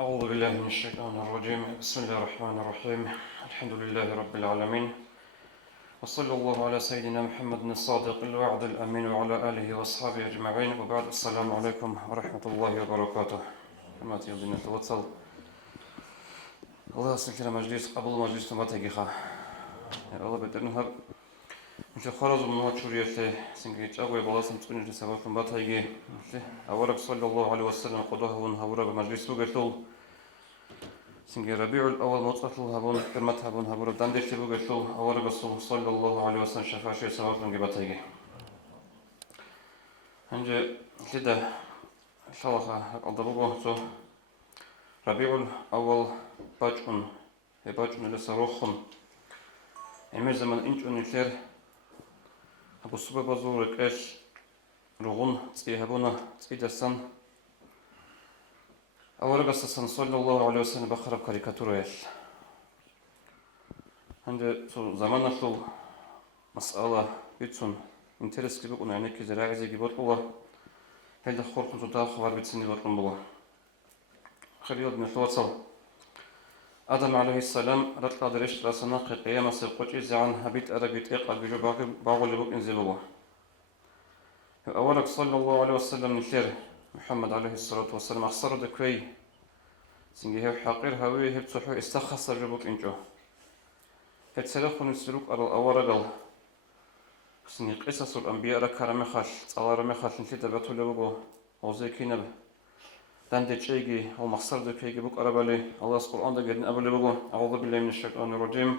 أعوذ بالله من الشيطان الرجيم. بسم الله الرحمن الرحيم. الحمد لله رب العالمين، وصلى الله على سيدنا محمد الصادق الوعد الأمين وعلى آله وأصحابه أجمعين، وبعد. السلام عليكم ورحمة الله وبركاته. كما تيودين توصل الله سنكر مجلس قبل مجلس ماتيخا الله بدرنها مش خرج من وجهه سنكر جاوي بلاسم تكون سبب ماتيخي أورك صلى الله عليه وسلم قدوه ونهورا بمجلس وقتل سنجي ربيع الأول مطلق هابون كرمت هابون هابور داندش تبوغ شو أول رسول صلى الله عليه وسلم شفاشي سوات من جبتيجي هنجي كده شلخة الضبوغو تو ربيع الأول باجون باجون لسه روخم عمر زمن إنجون يثير أبو صبي بزورك إيش رغون تي هابونا تي دسان أول رسول صلى الله عليه وسلم بخرب كاريكاتورة إيش هنجي تو زمان شو مسألة بيتون انترس كي بقول يعني كي زراعي زي جبت الله هل دخول كنت داخل بيتسني بطل الله خليود من الوصل آدم عليه السلام رتلا دريش راسنا قيامة سيقوش إزعان هبيت أربيت إقل بجو باغو اللي بق إنزل الله أولك صلى الله عليه وسلم نشير محمد عليه الصلاة والسلام أخسر دكوي سنجيه حقير هوي هبتسحو استخص جبوك إنجو هتسلخون السلوك على الأورقل سني قصص الأنبياء ركرم خاش على رم خاش نشيد بتولى بقو وزي كينب دند شيء أو مخسر دكيجي بق أربلي الله القرآن ده جدنا أبلي بقو. أعوذ بالله من الشيطان الرجيم.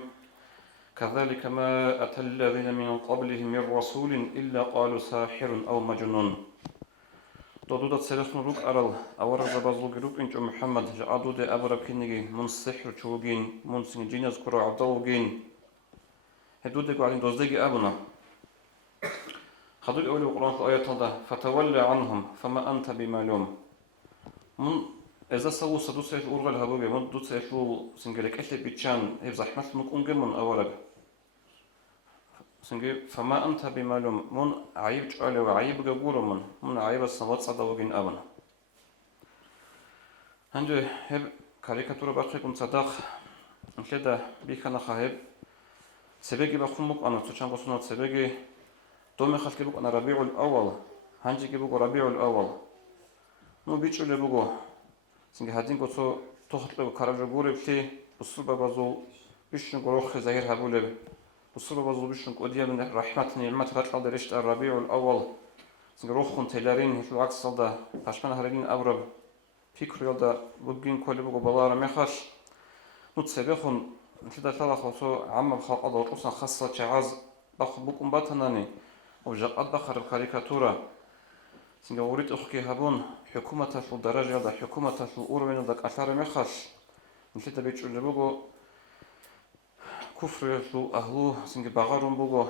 كذلك ما أتى الذين من قبلهم من رسول إلا قالوا ساحر أو مجنون. دودة سلخ نروك أرل أورز بازل جروك إنج محمد جعدو ده أبرب كنيجي من السحر شوجين من سنجين يذكر عبدالجين هدود قاعدين دوزدي أبونا خذوا الأول القرآن في آية هذا فتولى عنهم فما أنت بمعلوم من إذا سووا سدوس أورغل هبوجة من دوس شو سنجلك إيش بيتشان هي زحمة نكون جمن أولك سنجل فما أنت بمعلوم من عيب على وعيب جبور من عيب الصوت صدوجين أبنا هنجي هب كاريكاتورة باقي كن صدق كده بيخنا خايب سبيجي بخمك أنا تشان قصنا سبيجي تومي خلك بقى أنا ربيع الأول هنجي بقى ربيع الأول نو بيتشو اللي بقى سنجي هادين قصو تخط له كراج بوري بتي بصوبة بازو بيشن قروخ زهير هبولي بصوبة بازو بيشن قديا من رحمة نعمة رتل درشت الربيع الأول سنجي روخون تلارين هتلو عكس صدا هشمان هرين أبرب فكر يلدا بقين كل بقى بلارة مخش نتسبخون كده ثلاث خصو عم بخلق أضو قصنا خاصة شعاز بقوم باتناني وجاءت بخر الكاريكاتورة سنجوريت أخكي هبون حكومة الدرجة دا حكومة الأورمين دا أثار مخش نسيت بيتشو اللي بقو كفر لو أهلو سنج بغارون بقو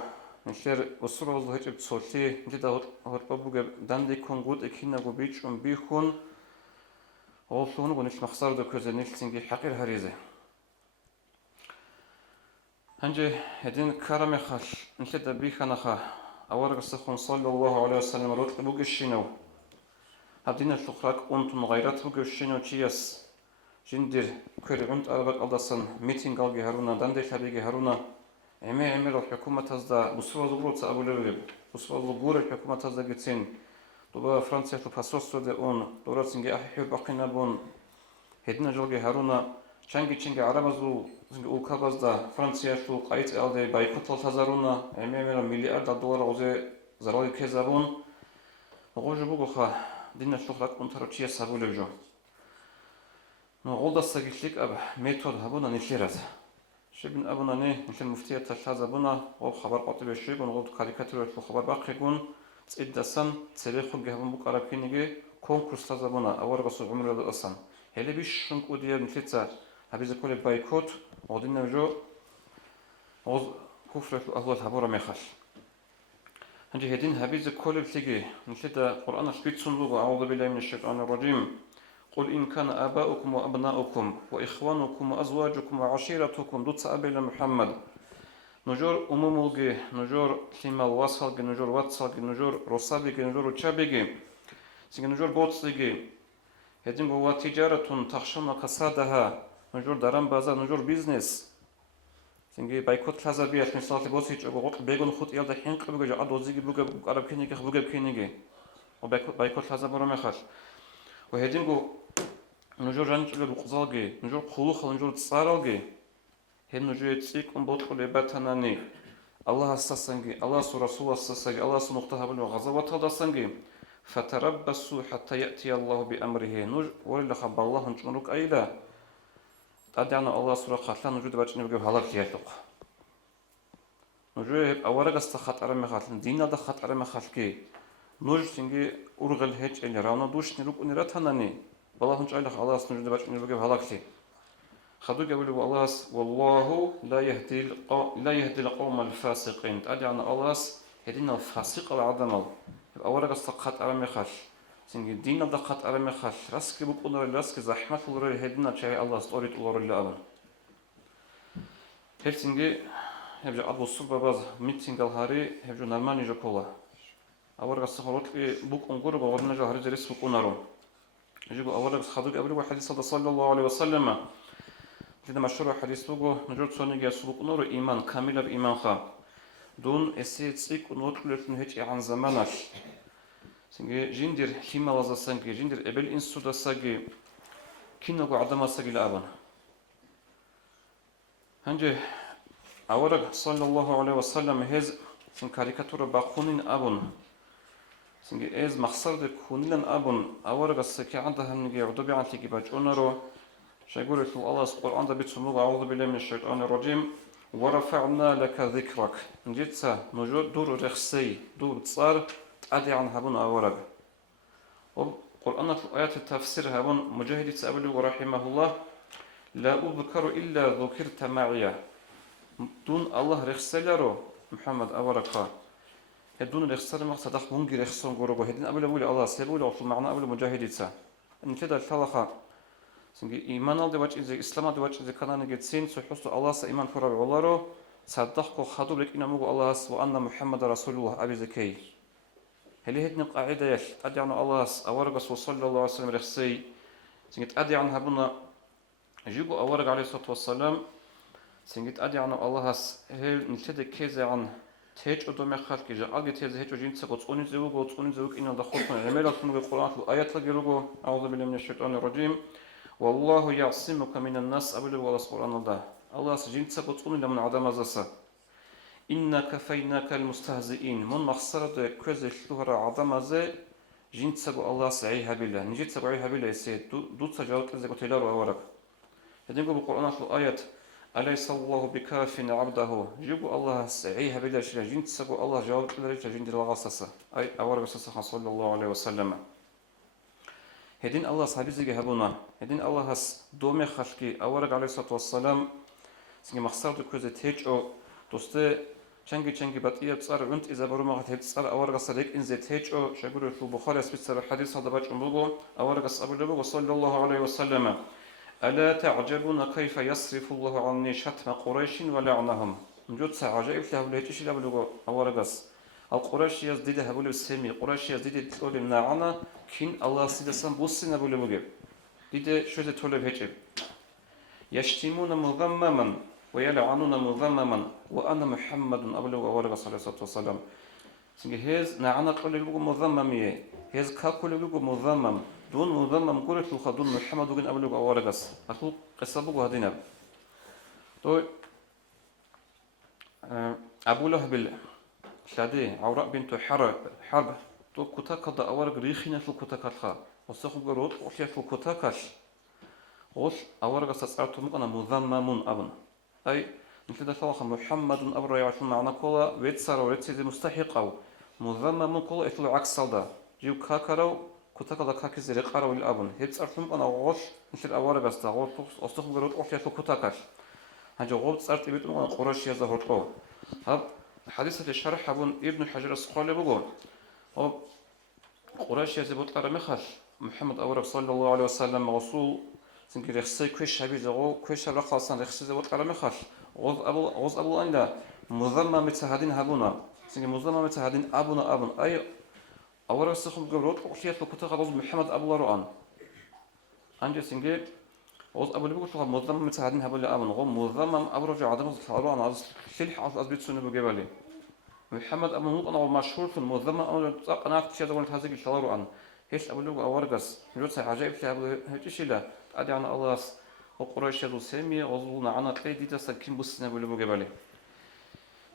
نشير وصورة الله هيك بتصوتي نسيت هاد بقو داندي كون قد إكينا بقو بيتشون بيخون وصلون ونش مخسر دا كوزي نش سنجي حقير هريزة هنجي هدين كرم خش نسيت بيخنا خا أورق السخون صلى الله عليه وسلم روت بوج الشنو هدين الفقراء أنتم غيرت بوج الشنو تياس جندير كريمت أربعة ألدسن ميتين قلبي هرونا دندي خبيجي هرونا عمي الحكومة تزدا بسوا زبروت أبو لبيب بسوا زبور الحكومة تزدا جتين دوبا فرنسا تفسوس ده أون دورات سنجي أحيو بقينا بون هدين جلجي هرونا شنجي عرب زو سنجي أوكابز دا فرنسا شو قايت ألدي بايكوت تزارونا عمي مليار دولار عزي زراعي كذابون نقول جبوجو خا دين الشغلات أنترتشيا سابو لبجو نقول ده سجلك أب ميثود هبونا نشيرز شبن أبونا نه مثل مفتي تشاز أبونا وخبر قطب الشيب ونقول كاريكاتير في خبر باقي يكون تسد السن تسلخ جهبون بك أركينيجي كونكورس تزابونا أول بس عمر الأسن هل بيش شنك وديا نفيتها هبيز كل بايكوت ودينا جو وز كفر الله هبورا مخش هنجي هدين هبيز كل بتيجي نشيد القرآن شبيت صندوق. أعوذ بالله من الشيطان الرجيم. قل إن كان آباؤكم وأبناؤكم وإخوانكم وأزواجكم وعشيرتكم دوت أبي محمد نجور أموموجي نجور كلمة وصلجي نجور واتسلجي نجور رصابيجي نجور وشابيجي سيجي نجور بوتسيجي هدين هو تجارة تخشون كسادها نجور درام بازار نجور بيزنس سنجي بايكوت لازا بيت مثال بوسيج أو قط بيجون خط يلا حين قبل جا عدو زيج بوجا عرب كينيجي بوجا كينيجي وبايكوت لازا برا مخال وهدين جو نجور رنج لبقزاجي نجور خلوخ نجور تصارجي هن نجور تسيك بوت لباتناني الله السسنجي الله رسول السسنجي الله نقطها بالغزوات هذا سنجي فتربصوا حتى يأتي الله بأمره نج ولا خب الله نجمرك أيدا أدعنا الله سورة قتلا نجود باش نبقى بهلاك ياتق نجود أورق استخط على مخاطن دين هذا خط على مخاطكي نج سنجي أرغل هج اللي رانا دوش نروك نرتهنني والله نج أيدا الله نجود باش نبقى بهلاك خدوا قبلوا الله والله لا يهدي القوم الفاسقين أدعنا الله هدينا الفاسق العظم أورق استخط على مخاط سنجي دين هذا خط على مخاط راسك بقول راسك زحمة الله هدينا شيء الله استوريت الله اللي أبن هرسنجي هبجا أبو صوبة باز ميتينغ الهاري هبجا نرماني جاكولا أورق استخروت لي بوك أنقر وغرنا جهاري جريس بوك أنارو يجيبوا أورق خدوك أبري وحديث صلى الله عليه وسلم لذا مشهور حديث بوكو نجور تصوني سبوك أنارو إيمان كامل بإيمان خا دون أسيت سيك ونوت لفن هيك عن زمانك سنجي جندر كيما لازا سنجي جندر أبل إنسو دا ساجي كينو عدما ساجي لأبن هنجي أورق صلى الله عليه وسلم هز سن كاريكاتورة باقونين أبن سنجي إز مخصر دي كونيلن أبن أورق السكي عندها نجي عدوبي عن تيجي باجونرو شايقول في الله القرآن ده بيتسموه أعوذ بالله من الشيطان الرجيم ورفعنا لك ذكرك نجيتسا نجود دور رخصي دور تصار أدي عن هبون أورق وقرآن في آيات التفسير هبون مجاهد تسأبلي ورحمه الله لا أذكر إلا ذكرت معي دون الله رخصلارو محمد أورقا دون رخصل مقصد أخبونجي رخصون قرقو هدين أبلي الله سيبولي وفي المعنى أبلي مجاهد تسا إن كده الثلاثة سنجي إيمان الله دواج إذا إسلام دواج إذا كنا نجتسين سحصل الله سإيمان فرع والله صدقكو خدوا لك إنه الله وأن محمد رسول الله أبي زكي هل هي قاعدة يش أدي عن الله أورق صلى الله عليه وسلم رخصي سنجت أدي عن هبنا جيبوا أورق عليه الصلاة والسلام سنجت أدي عن الله هل نتدى كذا عن تهج أدوم خالك جاء أجي تهج هج وجين سقط أوني زوج إن دخلنا عملا في القرآن في الآيات لجلوجو أعوذ بالله من الشيطان الرجيم والله يعصمك من الناس أبلغ ولا القرآن الله سجين سقط أوني من عدم زسا إن كفيناك المستهزئين من مخسرة كذا شهر عدم زي جين سقط الله سعيها بالله نجيت سقعيها بالله يسيد دوت سجلت إذا قلت له أورك هذين بالقرآن في الآيات أليس الله بكاف عبده جيبوا الله سعيها بالله جين سقط الله جواب إلى جين دل غصصة أي أورك صلى الله عليه وسلم هدين الله صحابي زي هبونا هدين الله هس دومي خلقي أورك عليه الصلاة والسلام سنجي مخسرة كذا تيج أو دوسته چنگی باتیه بسر وند إذا برو ما هت بسر أورق صديق إن زيت هيج أو شجور في البخاري بسر الحديث هذا باج أمبوغو أورق أبو جبو صلى الله عليه وسلم ألا تعجبون كيف يصرف الله عني شتم قريش ولعنهم نجود سعجائب له لهيش لا بلغو أورق القريش يزديد هبول السمي قريش يزديد تقول النعنا كين الله سيدسن بوسنا بلغو ديد شو تقول هيج يشتمون مذمما ويلعنون مذمما وأنا محمد أبلغ أورق صلى الله عليه وسلم سنجي هز نعنا قول لغو مذممية هز كاكل لغو مذمم دون مذمم قرش دون محمد وجن أبلغ أورق أقول قصة بقى هدينا تو أبو لهب الشادي عوراء بنت حرب تو كتاك دا أورق ريخينا في كتاك الخا وسخو قرود وحيا في كتاكش وش أورق سأسألتم أنا مذمم أبن أي مثل ذلك محمد أبرا يعرفون معنا كلا ويتسار ويتسيد مستحق أو مذمم كلا إثل عكس صدا جيو كاكرو كتاك دا كاكي زي قارو الأبن هيتس أرفم أنا غوش مثل أورق أستا غوش أستخدم قرود أحيا في كتاكش هنجو غوش سأرت إبيتم أنا قرش يزهر كو هذا حديثة الشرح أبن ابن حجر السقالي بقول قرش يزبط أرمخش محمد أورق صلى الله عليه وسلم رسول سنجي رخصي كويش شبيه زغو كويش رخصان رخصي زبط أرمخش غوز أبو أن لا مذمم متهادين هبونا سنجي مذمم متهادين أبونا أي أورق سخم قبرود أحيات بكتاك غوز محمد أبو رؤان 한제 생게 أبو اللي بيقول شو مظلم متساعدين هبول أمن غو مظلم أبرج عدم الحلوة أنا شلح أثبت سنة بجبلي محمد أبو نوط أنا مشهور في المظلم أنا تق أنا أفتش هذا قلت هذيك الشلار عن هيش أبو اللي أورجس جوت عجائب في أبو هيش لا أدي عن الله وقريش هذا سامي غزونا عنا تلاقي دي سكين بصنا أبو اللي بجبلي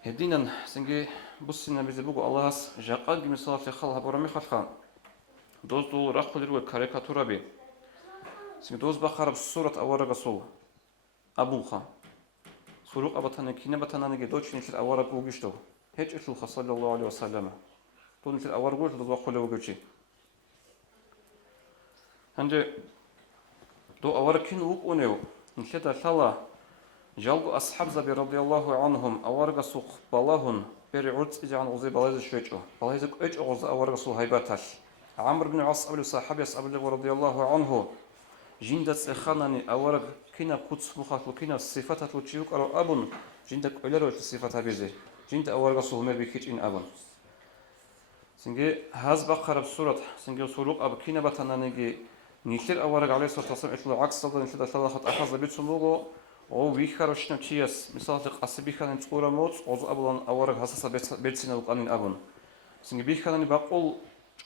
هدينا سنجي بصنا بزبوق الله جاقل مثال في خلها برامي خلخان دوز دول رخل الوي كاريكاتورة بي سنجي دوز بخرب صورة أورجس هو أبوها سلوك أبطنا كنا بطنا نجي دوتش نيت الأوار بوجشتو هيج إتلو صلى الله عليه وسلم تو نيت الأوار بوج دو بقول له وجشي هنجي دو أوار كين وق أنيو نشيد الله جالو أصحاب زبي رضي الله عنهم أوار جسوق بالهن بريعود إجا عن غزي بلاز شويتشو بلاز إج غز أوار جسو هيبتاش عمرو بن عاص أبو صحابي أبو رضي الله عنه جندت خانني أورق كنا قدس مخاطل كنا صفات لوتشيوك أو أبن جندك أولر الصفات بيزي جند أورق صهمر بكيت إن أبن سنجي هاز بقرب صورة سنجي صلوك أب كنا بتنانجي نيشر أورق عليه الصلاة والسلام إطلاع عكس صدق نشد الله خط أخذ بيت سموغو أو بيخرجنا تياس مثال تقصي بيخان تقول موت أو أبلان أورق حساس بيت سنة وقانين أبن سنجي بيخان بقول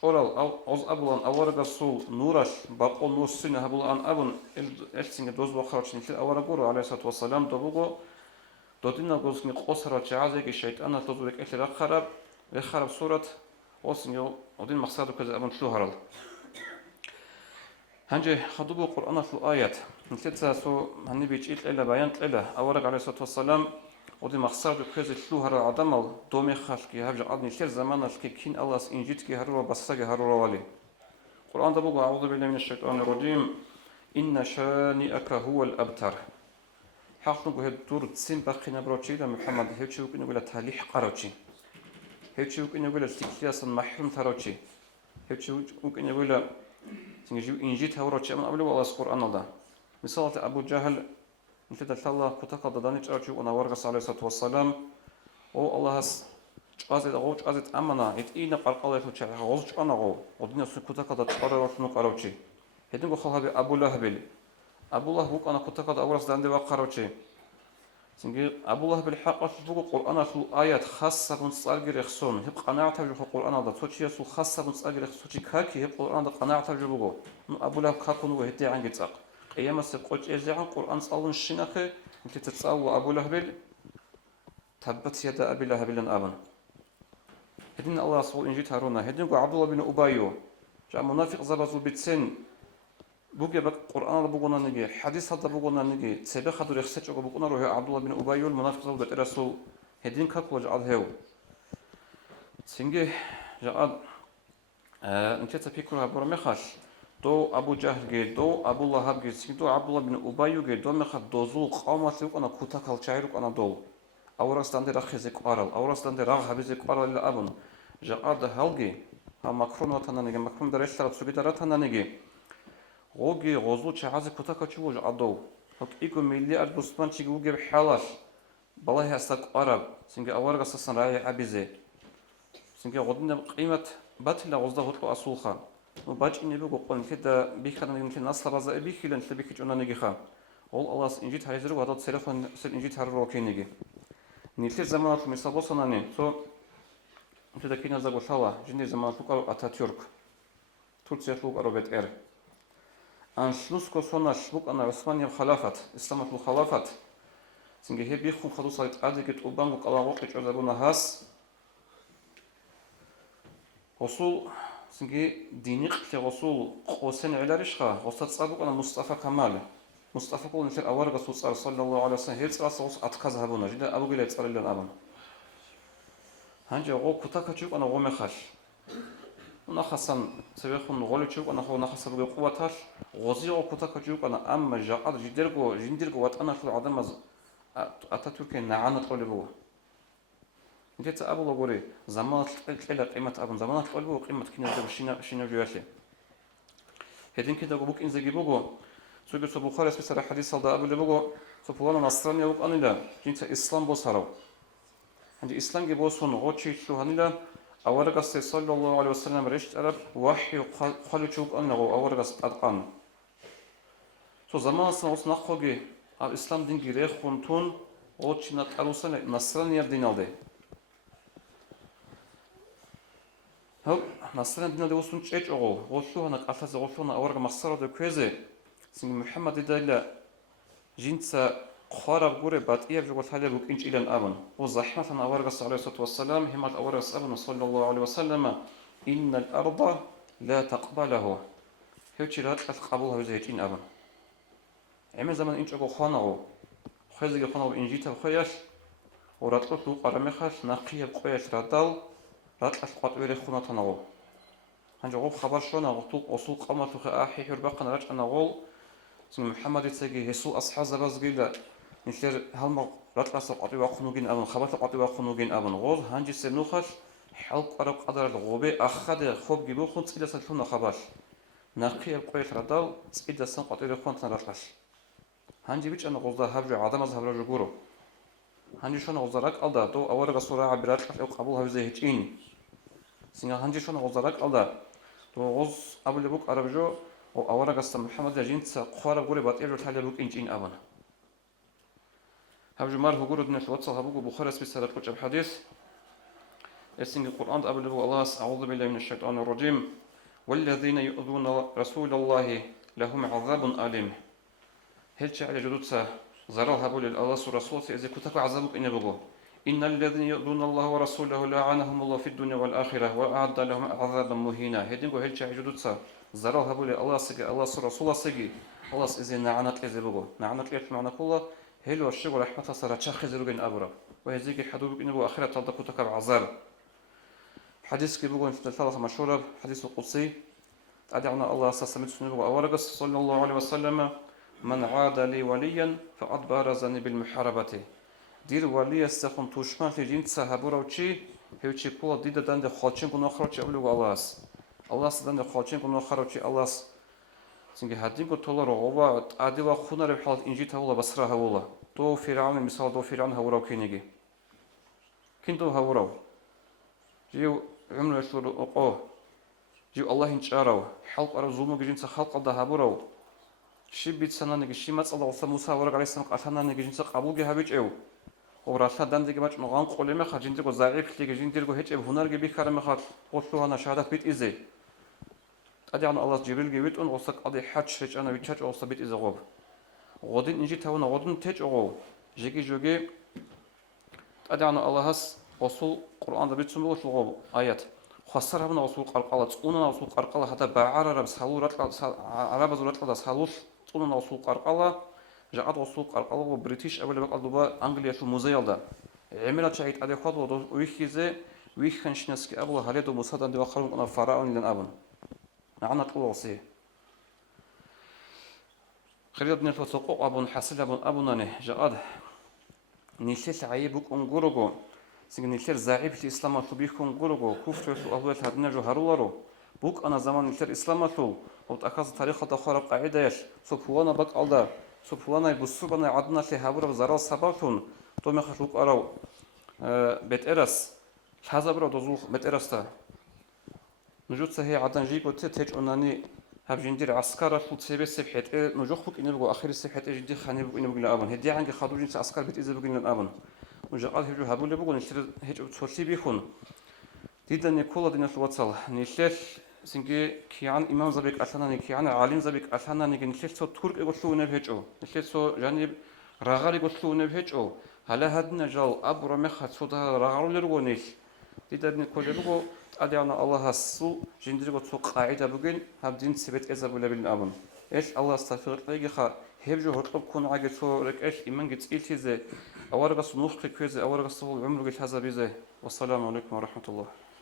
أورال أو أز أبلان أورق الصول نورش بقول نور سنة هبلان أبن إلسنج دوز بخرج نشل أورق قرر عليه الصلاة والسلام دبوغو دودينا قوسنج قصرة جعازك الشيطان تزورك إلى خرب صورة قوسنج ودين مقصد كذا أبن شهرال هنجي خدوبو القرآن في الآيات نتلتا سو هني بيجيل إلا بيان إلا أورق عليه الصلاة والسلام ودين مقصد كذا شهر عدمل دومي خالك هرجع عدني شر زمان الكين الله إنجيت كي هروا بسّج هروا والي القرآن دبوغو أعوذ بالله من الشيطان الرجيم إن شانئك هو الأبتر حق نقول هالدور تسين باقي نبروتشي محمد هيتشوك إنه ولا تهليح قروتشي هيتشوك إنه ولا استكلاس محروم تروتشي هيتشوك إنه ولا تنجيو إنجيت هوروتشي من قبل والله القرآن الله مثال أبو جهل مثل الله كتقد دانيش أرجو أنا ورقص عليه الصلاة والسلام أو الله أزيد أغوش أزيد أمنا إتينا قرقلة وشيء غوش أنا غو ودنيا سكوتقد تقرر نقروتشي هيدنقو خلها أبو لهب أبو الله بوك أنا كتقد أورس داندي وقروتشي سنجي أبو الله بالحق أشوفه القرآن في آيات خاصة من صارجر يخصون هب قناعة في القرآن هذا توشي يسوع خاصة من صارجر يخصوشي كاكي هب القرآن هذا قناعة في جبوه أبو الله كاكون وهدي عن جتاق أيام السقوط إزاع القرآن صالون الشناخة أنت تتصاوى أبو الله بال تبت يد أبي الله بلن أبن هدين الله صول إنجيل هارونا هدين عبد الله بن أبايو جاء منافق زبزو بتسن بوجي بق القرآن بقولنا نجي حديث هذا بقولنا نجي سبق هذا يخسر جو بقولنا روح عبد الله بن أبايو المنافق زبزو بترسل هدين كقول جعل هو سنجي جاء أنت تفكرها برمخش دو أبو جهل جي دو أبو الله جي سنجي عبد الله بن أبايو جي دو مخ دوزو قامة سوق أنا كوتا كالشاعر أنا دو أورس تندي رخيزك أرل أورس تندي رغ هبزك أرل لأبن جاء هالجي هم مكرون وتنانيجي مكرون درست على سوق درتنانيجي غوغي غوزو چازي كوتاكا چوج عدو هك إيكو مليار بسمان چيگي وغي بحالاش بالله هستاك عرب سنجي أورغا سسن راي عبيزي سنجي غودنا قيمة باتلا غوزدا هتلو أسولخا نو باج إني بيقو قول كده بيخانا يمكن نصلا بازا بيخي لن تبيكي جونا نيجيخا قول الله إنجيت هايزرو وهذا تسيرفون سر إنجيت هارو كينيجي نيتير زمانات ميسابو سناني تو كده كينا زاغو شاوا جندي زمانات لوكارو أتاتورك تركيا لوكارو بيت إير أنشلوس كوسونا شبوك أنا عثمانية الخلافة إسلامة الخلافة سنجي هي بيخون خلوص على تعادل أوبانغو على وقت عذابنا هاس وصول سنجي دينيق في وصول قوسين على رشخة وصلت صابوك أنا مصطفى كمال مصطفى كل نشر أورغ صلى الله عليه وسلم هيت راس أتكاز هبونا جدا أبو جل يتصل لنا أبنا هنجي غو كتاكا تشوك أنا غو مخش ونخسن سبيخون غولي تشوك أنا خو نخس بقى قوتاش غزيو كتاكا تشوك أنا أما جاقد جندرجو وات أنا في العدم أتاتورك نعانة قلبه نجت أبو لغوري زمان تقل قيمة أبن زمان قلبه قيمة كنا جاب شينا جواشي هدين كده بوك إن زجي بوجو سوق سو بخاري اسمه حديث صلى أبو لبوجو سبحان نصراني وق أنا لا جنت إسلام بوسارو عندي إسلام جبوسون غوتشي شو هنيلا أورغس صلى الله عليه وسلم رشت أرب وحي خلو شوك أنه أورغس أدقان So zamanasın olsun akkogi av İslam din girek huntun o çinat alusan Nasraniya din aldı. Hop Nasraniya din aldı olsun çeç oğul. Olsu hana kafası olsu hana avarga masara da köze. Sin Muhammed idalla jinsa خارب غوري بات إيه بجوال حالي بوك إنش إلى الأبن وزحمة أورغ عليه الصلاة والسلام هم أورغ أبن صلى الله عليه وسلم إن الأرض لا تقبله هيك لا تقبلها بزيتين أبن عمل زمان إنش أبو خانه خزق خانه إنجيته بخيش وراتلو لو قرمخش نقية بخيش ردال راتلو قطوير خونه تناو هنجا غوب خبر شون أغطوق أصول قامت وخي آحي حربقنا رجع نغول سن محمد تسجي هسول أصحاب زباز قيلة نشر هالما راتلاس قطوي خنوجين أبن خبر قطوي خنوجين أبن غول هنجي سنوخش حلق قرب قدر الغوبي أخذ خوب جيبو خون تسيدا سلفون خبر نقية بخيش ردال تسيدا سن قطوير خون تنراتلاش هنجي بيش أنا غوزا هبجو عدم از هبجو جورو هنجي شون غوزارك ألدا تو أورغ صورة عبرات أو قبول هبزه هيجين سينا هنجي شون غوزارك ألدا تو غوز أبو بوك أربجو أو أورغ است محمد جين تقوار غوري بات إيرو تالي بوك إنجين أبنا هبجو مار هو جورو دنيش واتسا هبوكو بخاري سبيسالة كتب حديث السنة القرآن أبو الله أعوذ بالله من الشيطان الرجيم والذين يؤذون رسول الله لهم عذاب أليم هل على جدودسا زرال هبول الله ورسوله إذا كتب عذابك إن بغو إن الذين يؤذون الله ورسوله لعنهم الله في الدنيا والآخرة وأعد لهم عذابا مهينا هدينكو هل على جدودسا زرال هبول الله سجى الله ورسوله سجى الله إذا نعنت إذا بغو نعنت إيش معنى كله هل والشغل رحمة صار تشخ زروجين أبرا وهذيك حدوبك إن بغو آخرة تلقى كتب عذاب حديث كي بغو في الثلاثة مشهورة حديث القدسي أدعنا الله سلمت سنبغو أورقس صلى الله عليه وسلم من عاد لي وليا فقد بارزني بالمحاربة دير ولي استخون توشمان في جنت سهبورا وشي هيوشي كولا ديدا دند خالچين كنا خرچ أولو الله دند خالچين كنا خرچ الله سنجي هدين كو تولر غوا أديوا خونا ربحالت إنجي تاولا بسرا هولا تو فرعون مثال تو فرعون هوراو كينيجي كنتو هوراو جيو عملوا يشلو أقوه جيو الله ينشاراو حلق أرو ظلمو جنت خلق الله هبوراو شي بيت سنانك شي مسألة وصل موسى ورق عليه السلام قفنانك جنس قبول جهبيج أو وراسها دندك ماش نغان قولي مخا جنتك وزعيف ليك جنتك هيج أب هنر جبي كار مخا قصوا أنا شهادة بيت إزاي أدي عن الله جبريل جبيت أن وصك أدي حج هيج أنا بيتحج وصل بيت إزاي غاب غادين إنجي تونا غادين تيج أو جيجي جوجي أدي عن الله هس وصل قرآن ده بيت سموه غاب آيات خسرها من وصل قرقلة أنا وصل قرقلة حتى بعار عرب سالو رتلا عرب زرتلا سالوش أنا وصل قرقلة جاءت وصل قرقلة وبريتيش أول بقى دوبا أنجليا في الموزيال ده عملت شيء على خطوة ويخزة ويخنش ناس كأبوه هليدو مصادر دوا خلون أنا فراون لين أبن معنا طلوع صيه خلينا نفتقوا أبن حسل أبنانه جاءت نيشل عيبك أنجرجو سيجنيشل زعيب الإسلام تبيك أنجرجو كفر الله هدنا جهرولارو بوك أنا زمان نيشل الإسلام تو وتأخذ طريقة أخرى قاعدة سبحانه بق الله سبحانه بسبحانه عدنا في هبرة وزراء سباقون تو ما خلوق أراو بيت إرس هذا برا دوزوخ بيت إرس تا نجود سهي عدن جيب وتتج أنني هبجندير عسكر فوت سبب سبحت نجوخ بك إنه بقى آخر سبحت جدي خاني بقى إنه بقى أبن هدي عنك خدوج إنت عسكر بيت إذا بقى إنه أبن وجاءت هجو هبول بقى نشتري هجو تشوتي بيخون ديدا نيكولا دينا الواتسال نيشل سنجي كيان إمام زبيك أثناني كيان عالم زبيك أثناني نيشل سو ترك يقولوا نبهجو نيشل سو جانب رغال يقولوا نبهجو هلا هدنا جال أبو رمخ سودا رغال لرغونيش ديدا نيكولا بقى أدعنا الله السو جندري سو قاعدة بقين هبدين سبت إذا بلا بالأمن إيش الله استغفر لك خا هبجو هرطب كون عاجل سو رك إيش إيمان جت إيش زي أورغ سنوخ كذا أورغ سو عمره جت هذا بيزه والسلام عليكم ورحمة الله